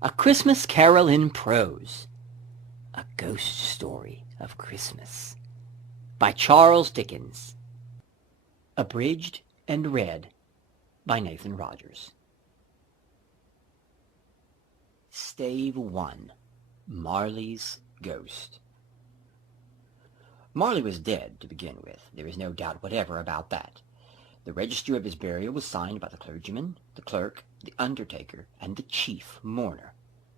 A Christmas Carol in Prose. A Ghost Story of Christmas. By Charles Dickens. Abridged and read by Nathan Rogers. Stave 1. Marley's Ghost. Marley was dead, to begin with. There is no doubt whatever about that. The register of his burial was signed by the clergyman, the clerk, the undertaker, and the chief mourner.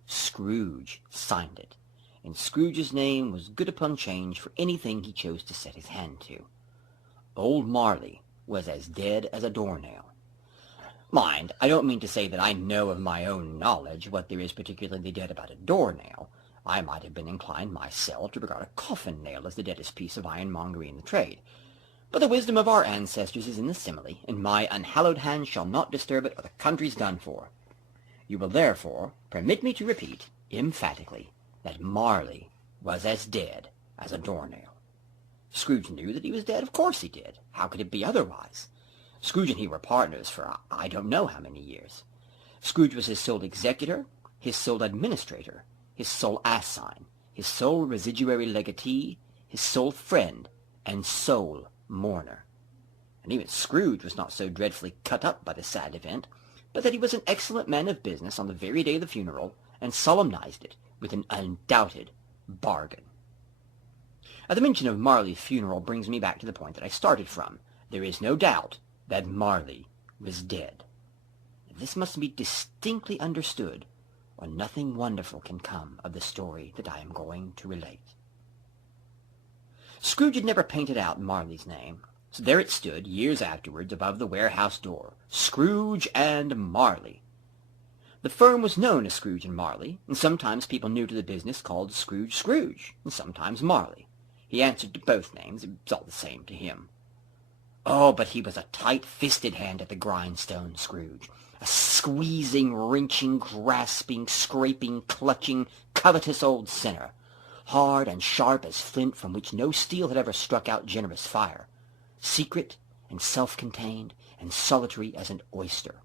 Scrooge signed it, and Scrooge's name was good upon change for anything he chose to set his hand to. Old Marley was as dead as a doornail. Mind, I don't mean to say that I know of my own knowledge what there is particularly dead about a doornail. I might have been inclined myself to regard a coffin nail as the deadest piece of ironmongery in the trade. But the wisdom of our ancestors is in the simile, and my unhallowed hand shall not disturb it, or the country's done for. You will therefore permit me to repeat, emphatically, that Marley was as dead as a doornail. Scrooge knew that he was dead. Of course he did. How could it be otherwise? Scrooge and he were partners for I don't know how many years. Scrooge was his sole executor, his sole administrator, his sole assign, his sole residuary legatee, his sole friend, and sole mourner. And even Scrooge was not so dreadfully cut up by the sad event, but that he was an excellent man of business on the very day of the funeral, and solemnized it with an undoubted bargain. The mention of Marley's funeral brings me back to the point that I started from. There is no doubt that Marley was dead. This must be distinctly understood, or nothing wonderful can come of the story that I am going to relate. Scrooge had never painted out Marley's name, so there it stood, years afterwards, above the warehouse door, Scrooge and Marley. The firm was known as Scrooge and Marley, and sometimes people new to the business called Scrooge Scrooge, and sometimes Marley. He answered to both names. It was all the same to him. Oh, but he was a tight-fisted hand at the grindstone, Scrooge. A squeezing, wrenching, grasping, scraping, clutching, covetous old sinner, hard and sharp as flint from which no steel had ever struck out generous fire, secret and self-contained and solitary as an oyster.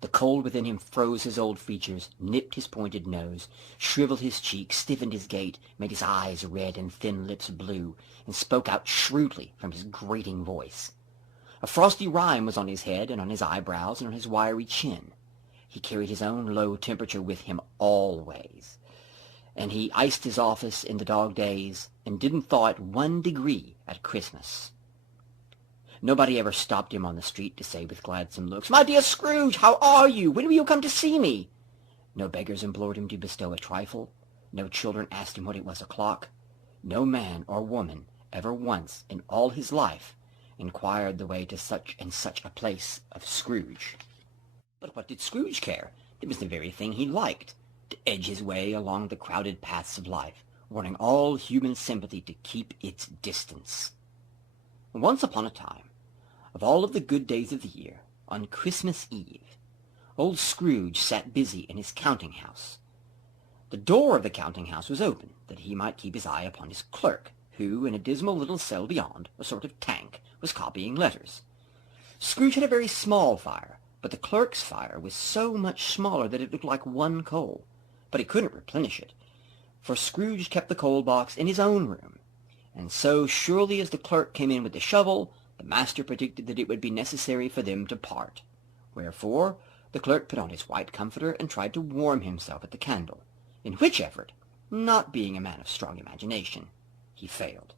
The cold within him froze his old features, nipped his pointed nose, shriveled his cheeks, stiffened his gait, made his eyes red and thin lips blue, and spoke out shrewdly from his grating voice. A frosty rime was on his head and on his eyebrows and on his wiry chin. He carried his own low temperature with him always, and he iced his office in the dog days and didn't thaw it 1 degree at Christmas. Nobody ever stopped him on the street to say with gladsome looks, "My dear Scrooge, how are you? When will you come to see me?" No beggars implored him to bestow a trifle. No children asked him what it was o'clock. No man or woman ever once in all his life inquired the way to such and such a place of Scrooge. But what did Scrooge care? It was the very thing he liked, to edge his way along the crowded paths of life, warning all human sympathy to keep its distance. Once upon a time, of all of the good days of the year, on Christmas Eve, old Scrooge sat busy in his counting-house. The door of the counting-house was open, that he might keep his eye upon his clerk, who, in a dismal little cell beyond, a sort of tank, was copying letters. Scrooge had a very small fire, but the clerk's fire was so much smaller that it looked like one coal. But he couldn't replenish it, for Scrooge kept the coal-box in his own room, and so surely as the clerk came in with the shovel, the master predicted that it would be necessary for them to part. Wherefore the clerk put on his white comforter and tried to warm himself at the candle, in which effort, not being a man of strong imagination, he failed.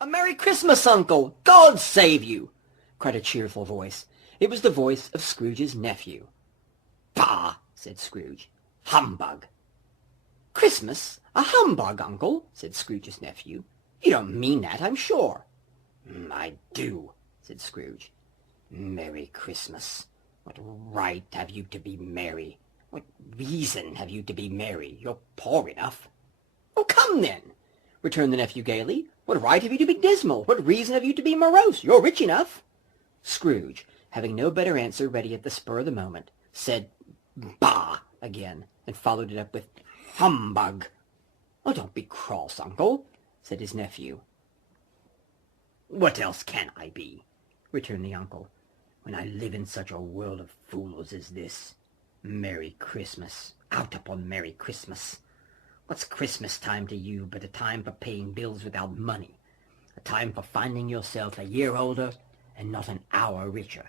"A Merry Christmas, Uncle! God save you!" cried a cheerful voice. It was the voice of Scrooge's nephew. "Bah!" said Scrooge. "Humbug!" "Christmas? A humbug, Uncle?" said Scrooge's nephew. "You don't mean that, I'm sure." "I do," said Scrooge. "Merry Christmas! What right have you to be merry? What reason have you to be merry? You're poor enough." "Oh, come then," returned the nephew gaily. "What right have you to be dismal? What reason have you to be morose? You're rich enough." Scrooge, having no better answer ready at the spur of the moment, said "Bah!" again, and followed it up with "Humbug!" "Oh, don't be cross, Uncle," said his nephew. "What else can I be," returned the uncle, "when I live in such a world of fools as this? Merry Christmas. Out upon Merry Christmas. What's Christmas time to you but a time for paying bills without money? A time for finding yourself a year older and not an hour richer.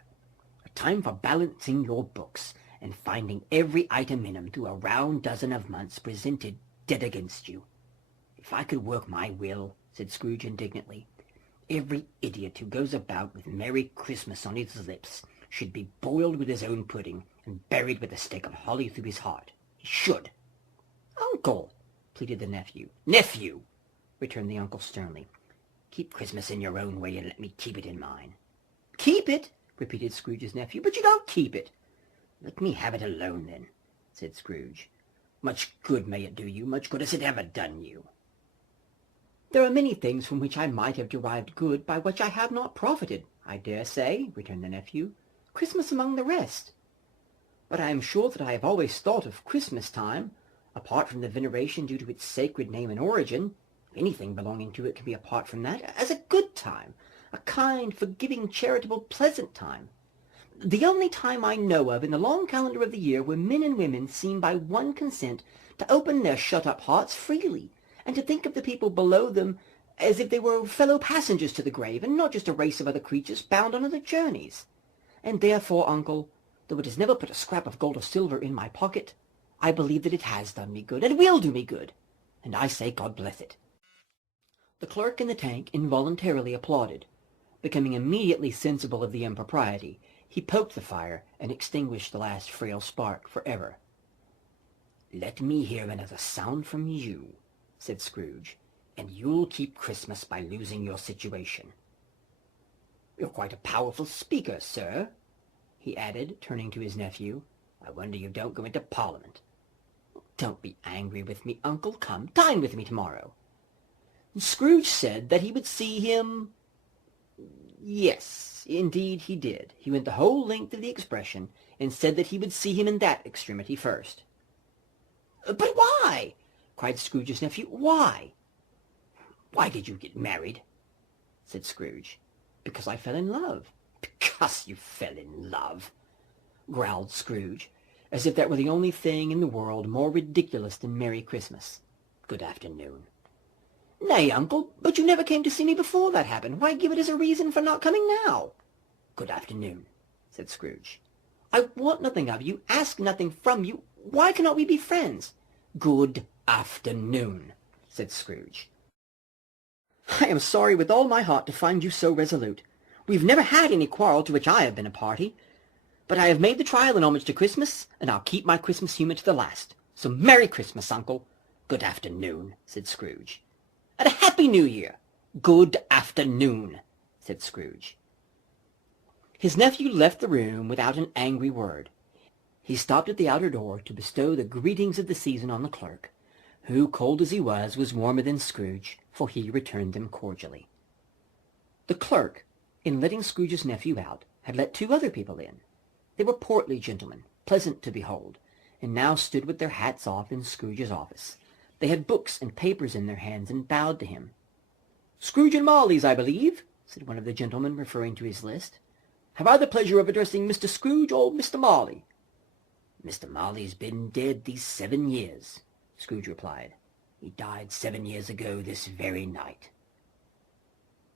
A time for balancing your books and finding every item in 'em through a round dozen of months presented dead against you. If I could work my will, said Scrooge indignantly, every idiot who goes about with Merry Christmas on his lips should be boiled with his own pudding and buried with a stake of holly through his heart. He should. Uncle, pleaded the nephew. Nephew, returned the uncle sternly. Keep Christmas in your own way and let me keep it in mine. Keep it? Repeated Scrooge's nephew. But you don't keep it. Let me have it alone, then, said Scrooge. Much good may it do you, much good has it ever done you. There are many things from which I might have derived good by which I have not profited, I dare say, returned the nephew, Christmas among the rest. But I am sure that I have always thought of Christmas time, apart from the veneration due to its sacred name and origin, if anything belonging to it can be apart from that, as a good time, a kind, forgiving, charitable, pleasant time. The only time I know of in the long calendar of the year when men and women seem by one consent to open their shut-up hearts freely, and to think of the people below them as if they were fellow passengers to the grave, and not just a race of other creatures bound on other journeys. And therefore, uncle, though it has never put a scrap of gold or silver in my pocket, I believe that it has done me good, and will do me good, and I say God bless it. The clerk in the tank involuntarily applauded. Becoming immediately sensible of the impropriety, he poked the fire and extinguished the last frail spark forever. Let me hear another sound from you, said Scrooge, and you'll keep Christmas by losing your situation. You're quite a powerful speaker, sir, he added, turning to his nephew. I wonder you don't go into Parliament. Don't be angry with me, uncle. Come, dine with me tomorrow. Scrooge said that he would see him. Yes, indeed he did. He went the whole length of the expression, and said that he would see him in that extremity first. But why? Cried Scrooge's nephew. Why? Why did you get married? Said Scrooge. Because I fell in love. Because you fell in love, growled Scrooge, as if that were the only thing in the world more ridiculous than Merry Christmas. Good afternoon. Nay, uncle, but you never came to see me before that happened. Why give it as a reason for not coming now? Good afternoon, said Scrooge. I want nothing of you, ask nothing from you. Why cannot we be friends? Good afternoon, said Scrooge. I am sorry with all my heart to find you so resolute. We've never had any quarrel to which I have been a party. But I have made the trial in homage to Christmas, and I'll keep my Christmas humour to the last. So Merry Christmas, uncle. Good afternoon, said Scrooge. And a Happy New Year. Good afternoon, said Scrooge. His nephew left the room without an angry word. He stopped at the outer door to bestow the greetings of the season on the clerk, who, cold as he was warmer than Scrooge, for he returned them cordially. The clerk, in letting Scrooge's nephew out, had let two other people in. They were portly gentlemen, pleasant to behold, and now stood with their hats off in Scrooge's office. They had books and papers in their hands and bowed to him. Scrooge and Marley's, I believe, said one of the gentlemen, referring to his list. Have I the pleasure of addressing Mr. Scrooge or Mr. Marley? Mr. Marley's been dead these 7 years, Scrooge replied. He died 7 years ago this very night.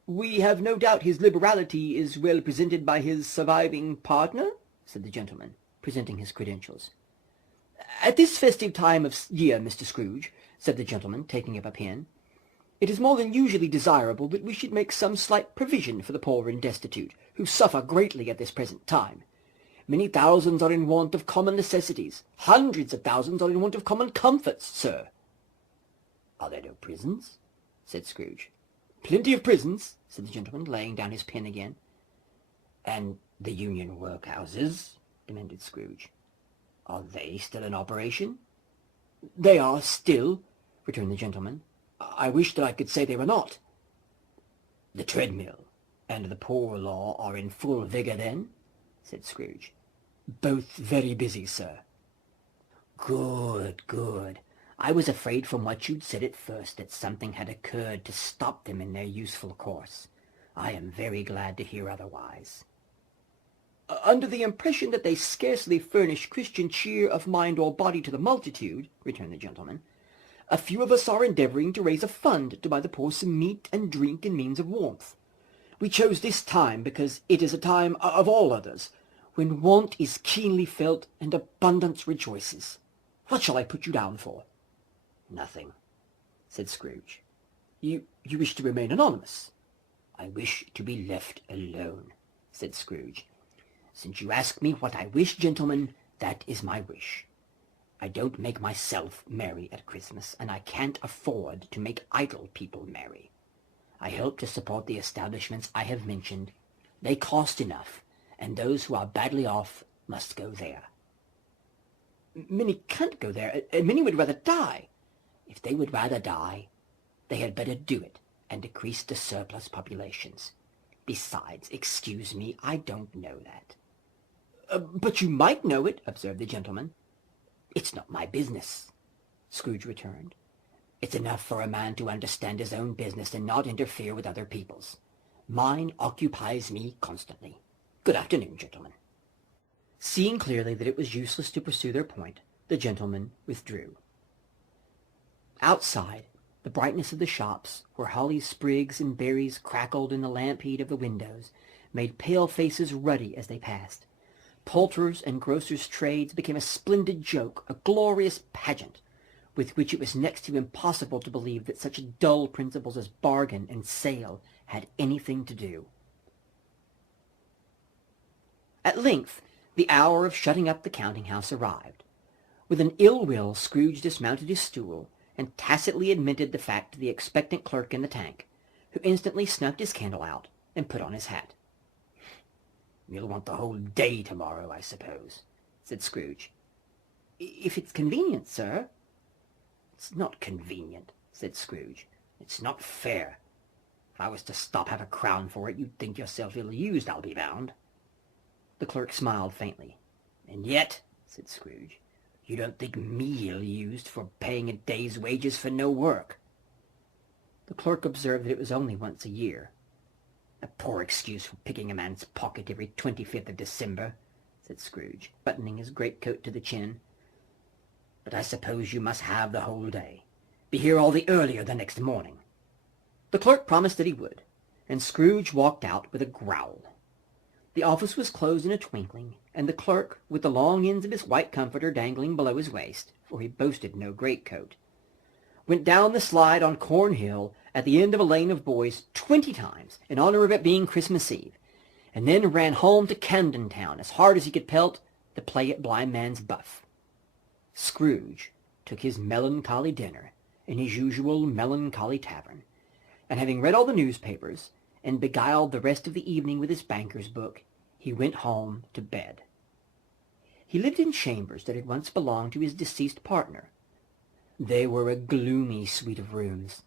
We have no doubt his liberality is well presented by his surviving partner, said the gentleman, presenting his credentials. At this festive time of year, Mr. Scrooge, said the gentleman, taking up a pen, it is more than usually desirable that we should make some slight provision for the poor and destitute, who suffer greatly at this present time. Many thousands are in want of common necessities. Hundreds of thousands are in want of common comforts, sir. Are there no prisons? Said Scrooge. Plenty of prisons, said the gentleman, laying down his pen again. And the union workhouses? Demanded Scrooge. Are they still in operation? They are still, returned the gentleman. I wish that I could say they were not. The treadmill and the poor law are in full vigour, then? Said Scrooge. Both very busy, sir. Good, good. I was afraid from what you'd said at first that something had occurred to stop them in their useful course. I am very glad to hear otherwise. Under the impression that they scarcely furnish Christian cheer of mind or body to the multitude, returned the gentleman, a few of us are endeavouring to raise a fund to buy the poor some meat and drink and means of warmth. We chose this time because it is a time of all others, when want is keenly felt and abundance rejoices. What shall I put you down for? Nothing, said Scrooge. You wish to remain anonymous? I wish to be left alone, said Scrooge. Since you ask me what I wish, gentlemen, that is my wish. I don't make myself merry at Christmas, and I can't afford to make idle people merry. I help to support the establishments I have mentioned. They cost enough, and those who are badly off must go there. Many can't go there, and many would rather die. If they would rather die, they had better do it and decrease the surplus populations. Besides, excuse me, I don't know that. But you might know it, observed the gentleman. It's not my business, Scrooge returned. It's enough for a man to understand his own business and not interfere with other people's. Mine occupies me constantly. Good afternoon, gentlemen. Seeing clearly that it was useless to pursue their point, the gentleman withdrew. Outside, the brightness of the shops, where holly sprigs and berries crackled in the lamp heat of the windows, made pale faces ruddy as they passed. Poulterers' and grocers' trades became a splendid joke, a glorious pageant, with which it was next to impossible to believe that such dull principles as bargain and sale had anything to do. At length, the hour of shutting up the counting-house arrived. With an ill will, Scrooge dismounted his stool, and tacitly admitted the fact to the expectant clerk in the tank, who instantly snuffed his candle out and put on his hat. You'll want the whole day tomorrow, I suppose, said Scrooge. If it's convenient, sir. It's not convenient, said Scrooge. It's not fair. If I was to stop half a crown for it, you'd think yourself ill-used, I'll be bound. The clerk smiled faintly. And yet, said Scrooge, you don't think me ill-used for paying a day's wages for no work. The clerk observed that it was only once a year. A poor excuse for picking a man's pocket every 25th of December, said Scrooge, buttoning his greatcoat to the chin. But I suppose you must have the whole day. Be here all the earlier the next morning. The clerk promised that he would, and Scrooge walked out with a growl. The office was closed in a twinkling, and the clerk, with the long ends of his white comforter dangling below his waist, for he boasted no greatcoat, went down the slide on Cornhill at the end of a lane of boys 20 times in honor of it being Christmas Eve, and then ran home to Camden Town as hard as he could pelt to play at blind man's buff. Scrooge took his melancholy dinner in his usual melancholy tavern, and having read all the newspapers, and beguiled the rest of the evening with his banker's book, he went home to bed. He lived in chambers that had once belonged to his deceased partner. They were a gloomy suite of rooms,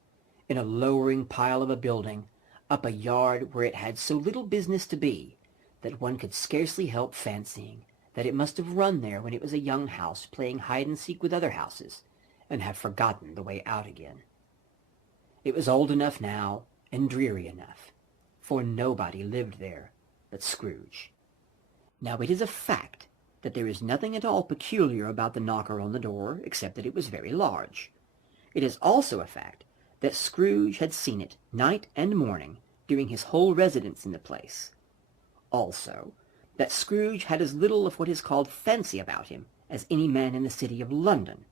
in a lowering pile of a building, up a yard where it had so little business to be, that one could scarcely help fancying that it must have run there when it was a young house playing hide-and-seek with other houses, and have forgotten the way out again. It was old enough now, and dreary enough, for nobody lived there but Scrooge. Now it is a fact that there is nothing at all peculiar about the knocker on the door, except that it was very large. It is also a fact that Scrooge had seen it night and morning during his whole residence in the place. Also, that Scrooge had as little of what is called fancy about him as any man in the city of London.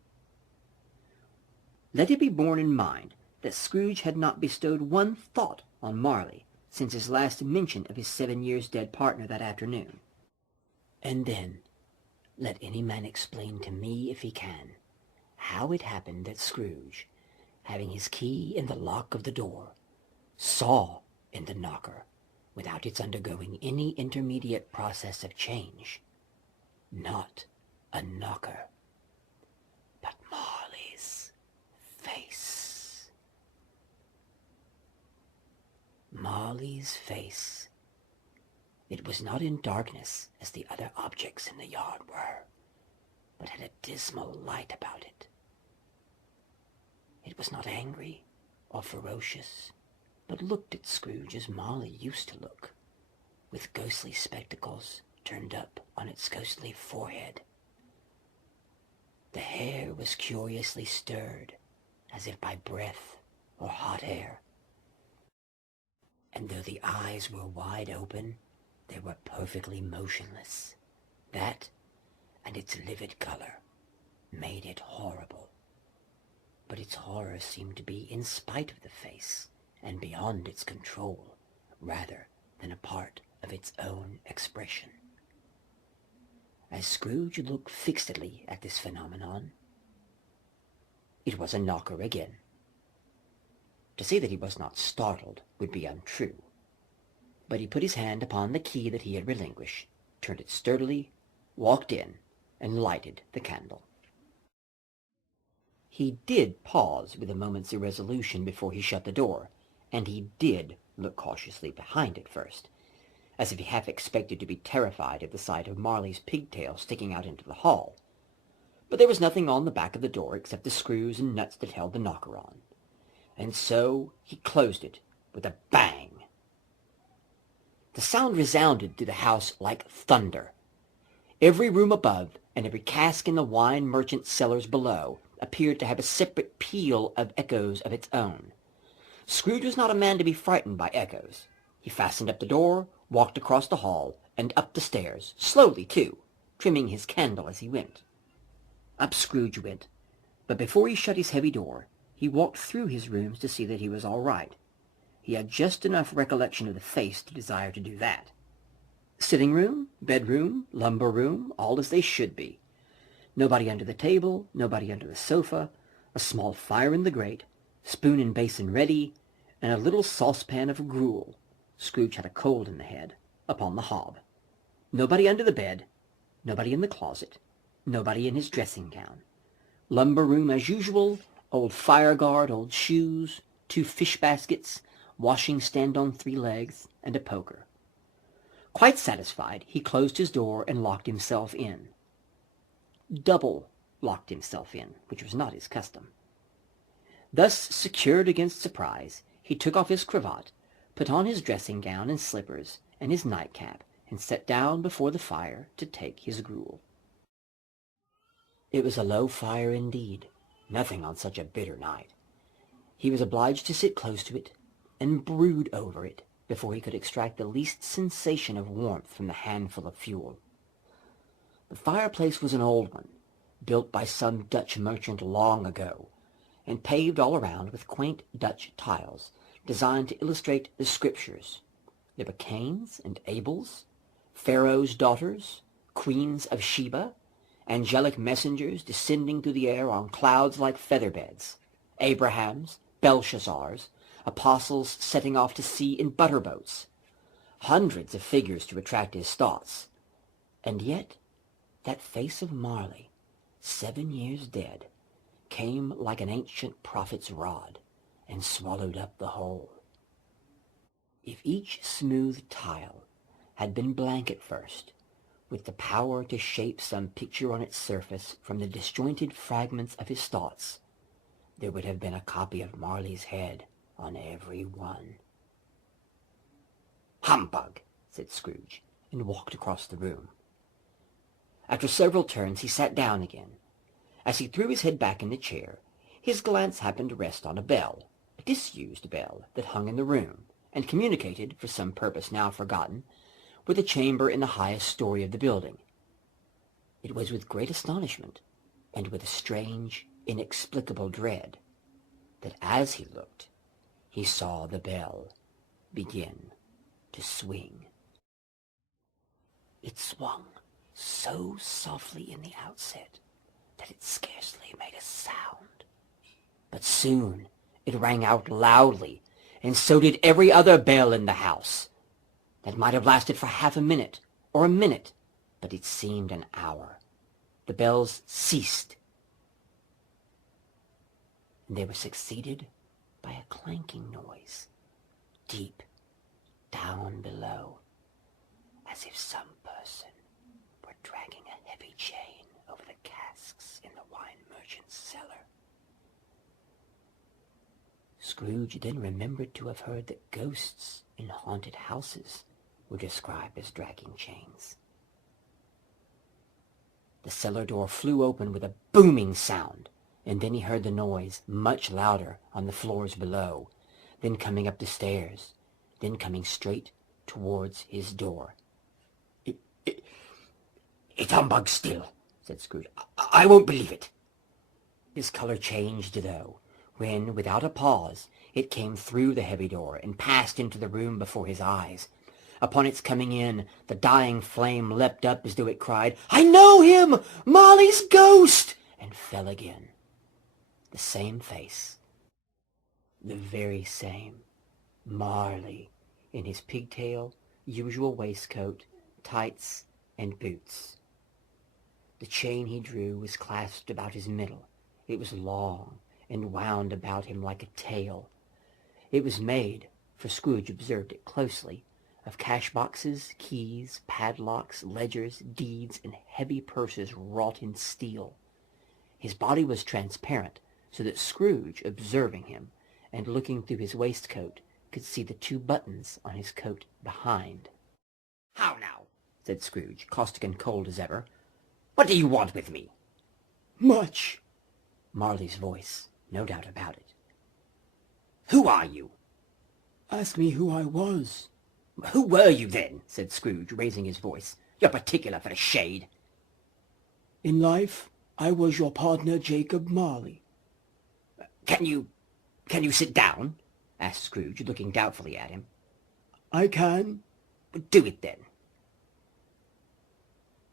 Let it be borne in mind that Scrooge had not bestowed one thought on Marley since his last mention of his 7 years dead partner that afternoon. And then, let any man explain to me, if he can, how it happened that Scrooge, having his key in the lock of the door, saw in the knocker, without its undergoing any intermediate process of change, not a knocker, but Marley's face. Marley's face. It was not in darkness as the other objects in the yard were, but had a dismal light about it. It was not angry or ferocious, but looked at Scrooge as Marley used to look, with ghostly spectacles turned up on its ghostly forehead. The hair was curiously stirred, as if by breath or hot air. And though the eyes were wide open, they were perfectly motionless. That, and its livid color, made it horrible. But its horror seemed to be in spite of the face, and beyond its control, rather than a part of its own expression. As Scrooge looked fixedly at this phenomenon, it was a knocker again. To say that he was not startled would be untrue, but he put his hand upon the key that he had relinquished, turned it sturdily, walked in, and lighted the candle. He did pause with a moment's irresolution before he shut the door, and he did look cautiously behind it first, as if he half expected to be terrified at the sight of Marley's pigtail sticking out into the hall. But there was nothing on the back of the door except the screws and nuts that held the knocker on, and so he closed it with a bang. The sound resounded through the house like thunder. Every room above and every cask in the wine merchant's cellars below appeared to have a separate peal of echoes of its own. Scrooge was not a man to be frightened by echoes. He fastened up the door, walked across the hall, and up the stairs, slowly too, trimming his candle as he went. Up Scrooge went, but before he shut his heavy door, he walked through his rooms to see that he was all right. He had just enough recollection of the face to desire to do that. Sitting room, bedroom, lumber room, all as they should be. Nobody under the table, nobody under the sofa, a small fire in the grate, spoon and basin ready, and a little saucepan of gruel. Scrooge had a cold in the head, upon the hob. Nobody under the bed, nobody in the closet, nobody in his dressing gown. Lumber room as usual, old fire guard, old shoes, 2 fish baskets, washing stand on 3 legs, and a poker. Quite satisfied, he closed his door and locked himself in. Double locked himself in, which was not his custom. Thus secured against surprise, he took off his cravat, put on his dressing gown and slippers and his nightcap, and sat down before the fire to take his gruel. It was a low fire indeed, nothing on such a bitter night. He was obliged to sit close to it and brood over it before he could extract the least sensation of warmth from the handful of fuel. The fireplace was an old one, built by some Dutch merchant long ago, and paved all around with quaint Dutch tiles, designed to illustrate the Scriptures. There were Cains and Abels, Pharaoh's daughters, queens of Sheba, angelic messengers descending through the air on clouds like feather-beds, Abrahams, Belshazzars, apostles setting off to sea in butter-boats, hundreds of figures to attract his thoughts. And yet that face of Marley, 7 years dead, came like an ancient prophet's rod, and swallowed up the whole. If each smooth tile had been blank at first, with the power to shape some picture on its surface from the disjointed fragments of his thoughts, there would have been a copy of Marley's head on every one. "Humbug!" said Scrooge, and walked across the room. After several turns he sat down again. As he threw his head back in the chair, his glance happened to rest on a bell, a disused bell that hung in the room, and communicated, for some purpose now forgotten, with a chamber in the highest story of the building. It was with great astonishment, and with a strange, inexplicable dread, that as he looked, he saw the bell begin to swing. It swung so softly in the outset that it scarcely made a sound. But soon it rang out loudly, and so did every other bell in the house. That might have lasted for half a minute, or a minute, but it seemed an hour. The bells ceased, and they were succeeded by a clanking noise, deep down below, as if some person were dragging a heavy chain over the casks in the wine merchant's cellar. Scrooge then remembered to have heard that ghosts in haunted houses were described as dragging chains, The cellar door flew open with a booming sound, and then he heard the noise much louder on the floors below, then coming up the stairs, then coming straight towards his door. It's humbug still, said Scrooge. I won't believe it. His colour changed, though, when, without a pause, it came through the heavy door and passed into the room before his eyes. Upon its coming in, the dying flame leapt up as though it cried, "I know him! Marley's ghost!" and fell again. The same face. The very same. Marley, in his pigtail, usual waistcoat, tights, and boots. The chain he drew was clasped about his middle. It was long and wound about him like a tail. It was made, for Scrooge observed it closely, of cash boxes, keys, padlocks, ledgers, deeds, and heavy purses wrought in steel. His body was transparent, so that Scrooge, observing him, and looking through his waistcoat, could see the 2 buttons on his coat behind. "How now?" said Scrooge, caustic and cold as ever. "What do you want with me?" "Much." Marley's voice, no doubt about it. "Who are you?" "Ask me who I was." "Who were you, then?" said Scrooge, raising his voice. "You're particular for a shade." "In life, I was your partner, Jacob Marley." Can you sit down?" asked Scrooge, looking doubtfully at him. "I can." "Do it, then."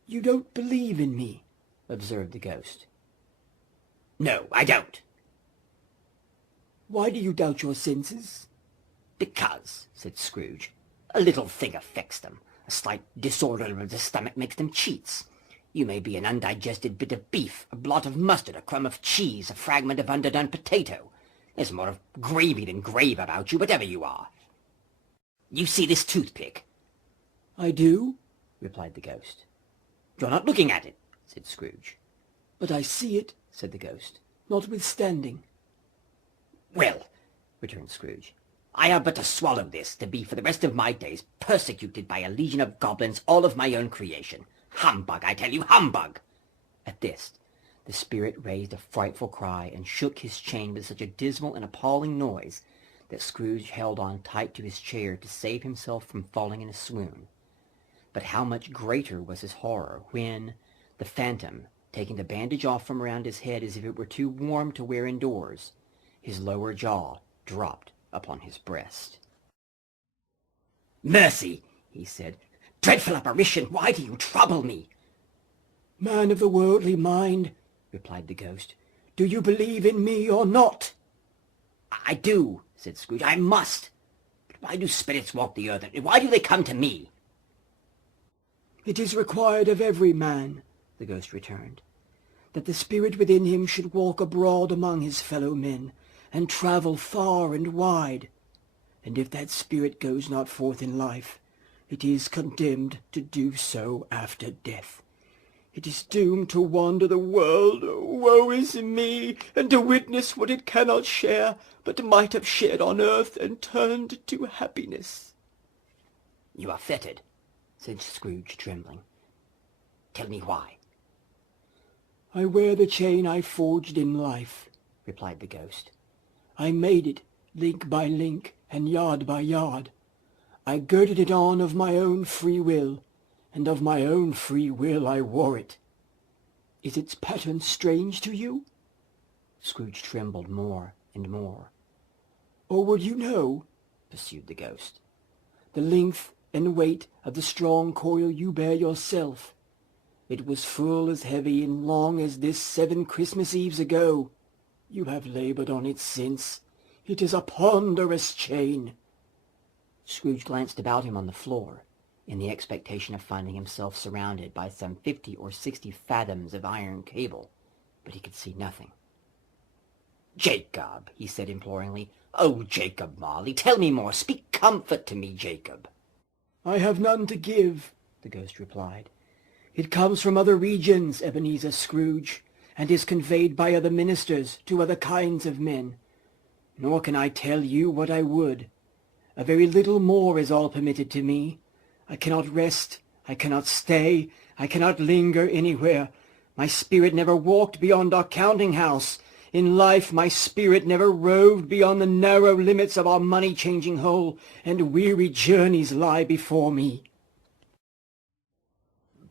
"You don't believe in me," observed the ghost. "No, I don't." "Why do you doubt your senses?" "Because," said Scrooge, "a little thing affects them. A slight disorder of the stomach makes them cheats. You may be an undigested bit of beef, a blot of mustard, a crumb of cheese, a fragment of underdone potato. There's more of gravy than grave about you, whatever you are. You see this toothpick?" "I do," replied the ghost. "You're not looking at it," said Scrooge. "But I see it," said the ghost. "notwithstanding." "Well," returned Scrooge, "I have but to swallow this to be for the rest of my days persecuted by a legion of goblins, all of my own creation. Humbug, I tell you, humbug!" At this, the spirit raised a frightful cry and shook his chain with such a dismal and appalling noise that Scrooge held on tight to his chair to save himself from falling in a swoon. But how much greater was his horror when, the phantom, taking the bandage off from around his head as if it were too warm to wear indoors, his lower jaw dropped upon his breast. "Mercy," he said. "Dreadful apparition, why do you trouble me?" "Man of the worldly mind," replied the ghost, "do you believe in me or not?" "I do," said Scrooge. "I must. But why do spirits walk the earth, and why do they come to me?" "It is required of every man," the ghost returned, "that the spirit within him should walk abroad among his fellow men, and travel far and wide. And if that spirit goes not forth in life, it is condemned to do so after death. It is doomed to wander the world, woe is me, and to witness what it cannot share, but might have shared on earth and turned to happiness." "You are fettered," said Scrooge, trembling. "Tell me why." "I wear the chain I forged in life," replied the ghost. "I made it, link by link, and yard by yard. I girded it on of my own free will, and of my own free will I wore it. Is its pattern strange to you?" Scrooge trembled more and more. "Or would you know," pursued the ghost, "the length and weight of the strong coil you bear yourself? It was full as heavy and long as this 7 Christmas Eves ago. You have laboured on it since. It is a ponderous chain." Scrooge glanced about him on the floor, in the expectation of finding himself surrounded by some 50 or 60 fathoms of iron cable, but he could see nothing. "Jacob," he said imploringly. "Oh, Jacob Marley, tell me more. Speak comfort to me, Jacob." "I have none to give," the ghost replied. "It comes from other regions, Ebenezer Scrooge, and is conveyed by other ministers to other kinds of men. Nor can I tell you what I would. A very little more is all permitted to me. I cannot rest, I cannot stay, I cannot linger anywhere. My spirit never walked beyond our counting-house. In life my spirit never roved beyond the narrow limits of our money-changing hole, and weary journeys lie before me.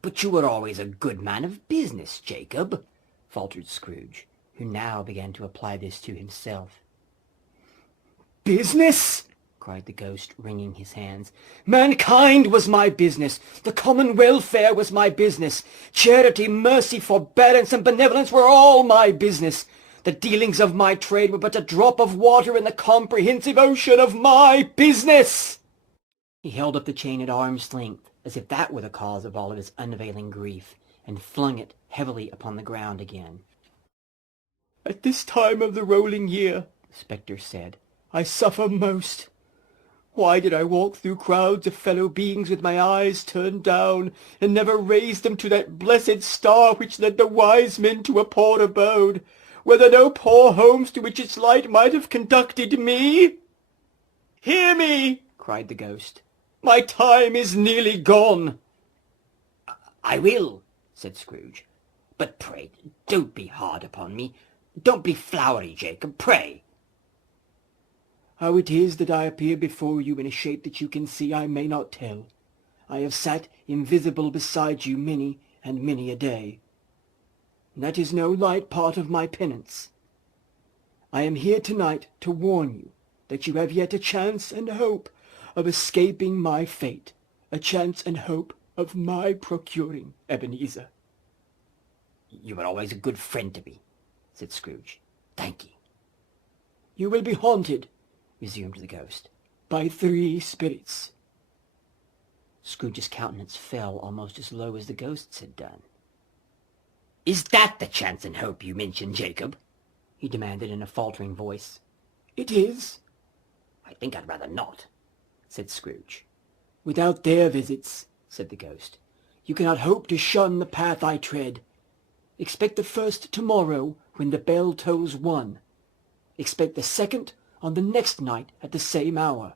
But you were always a good man of business, Jacob, faltered Scrooge, who now began to apply this to himself. Business? Cried the ghost, wringing his hands. Mankind was my business. The common welfare was my business. Charity, mercy, forbearance, and benevolence were all my business. The dealings of my trade were but a drop of water in the comprehensive ocean of my business. He held up the chain at arm's length, as if that were the cause of all of his unavailing grief, and flung it heavily upon the ground again. At this time of the rolling year, the spectre said, I suffer most. Why did I walk through crowds of fellow beings with my eyes turned down, and never raise them to that blessed star which led the wise men to a poor abode? Were there no poor homes to which its light might have conducted me? Hear me, cried the ghost. My time is nearly gone. I will, said Scrooge. But pray, don't be hard upon me. Don't be flowery, Jacob, pray. How it is that I appear before you in a shape that you can see I may not tell. I have sat invisible beside you many and many a day. And that is no light part of my penance. I am here tonight to warn you that you have yet a chance and hope of escaping my fate, a chance and hope of my procuring Ebenezer. You were always a good friend to me, said Scrooge. Thank you. You will be haunted, resumed the ghost, by 3 spirits. Scrooge's countenance fell almost as low as the ghost's had done. Is that the chance and hope you mentioned, Jacob? He demanded in a faltering voice. It is. I think I'd rather not, said Scrooge. Without their visits, said the ghost, you cannot hope to shun the path I tread. Expect the first tomorrow when the bell tolls 1. Expect the second on the next night at the same hour.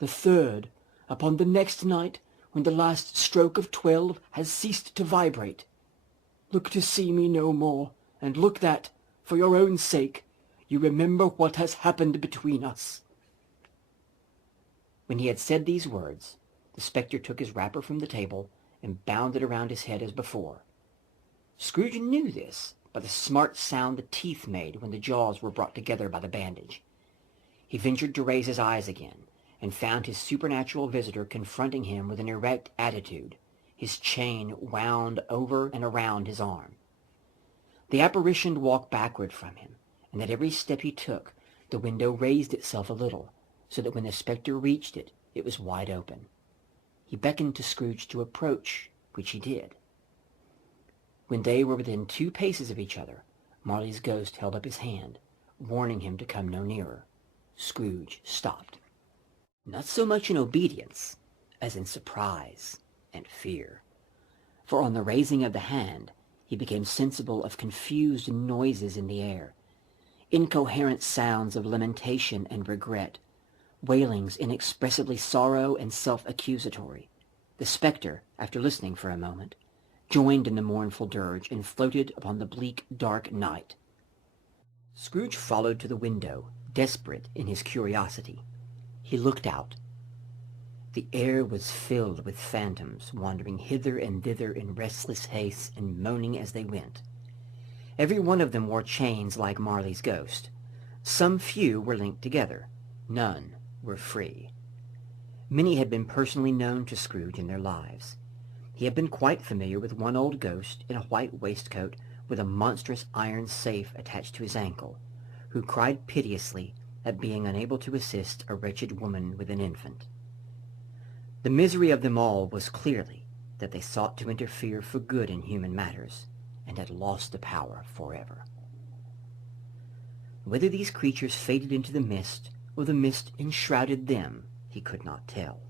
The third upon the next night when the last stroke of 12 has ceased to vibrate. Look to see me no more, and look that, for your own sake, you remember what has happened between us. When he had said these words, the spectre took his wrapper from the table and bound it around his head as before. Scrooge knew this by the smart sound the teeth made when the jaws were brought together by the bandage. He ventured to raise his eyes again, and found his supernatural visitor confronting him with an erect attitude, his chain wound over and around his arm. The apparition walked backward from him, and at every step he took, the window raised itself a little, so that when the spectre reached it, it was wide open. He beckoned to Scrooge to approach, which he did. When they were within 2 paces of each other, Marley's ghost held up his hand, warning him to come no nearer. Scrooge stopped, not so much in obedience as in surprise and fear, for on the raising of the hand he became sensible of confused noises in the air, incoherent sounds of lamentation and regret, wailings inexpressibly sorrow and self-accusatory. The spectre, after listening for a moment, joined in the mournful dirge and floated upon the bleak, dark night. Scrooge followed to the window, desperate in his curiosity. He looked out. The air was filled with phantoms, wandering hither and thither in restless haste and moaning as they went. Every one of them wore chains like Marley's ghost. Some few were linked together. None were free. Many had been personally known to Scrooge in their lives. He had been quite familiar with one old ghost in a white waistcoat with a monstrous iron safe attached to his ankle, who cried piteously at being unable to assist a wretched woman with an infant. The misery of them all was clearly that they sought to interfere for good in human matters, and had lost the power forever. Whether these creatures faded into the mist, or the mist enshrouded them, he could not tell.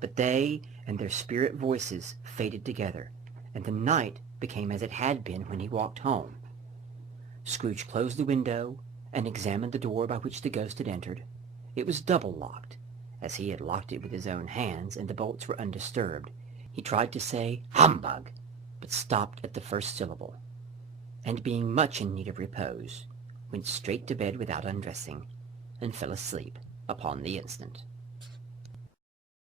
But they and their spirit voices faded together, and the night became as it had been when he walked home. Scrooge closed the window and examined the door by which the ghost had entered. It was double-locked, as he had locked it with his own hands, and the bolts were undisturbed. He tried to say, "Humbug!" but stopped at the first syllable. and being much in need of repose, went straight to bed without undressing, and fell asleep upon the instant.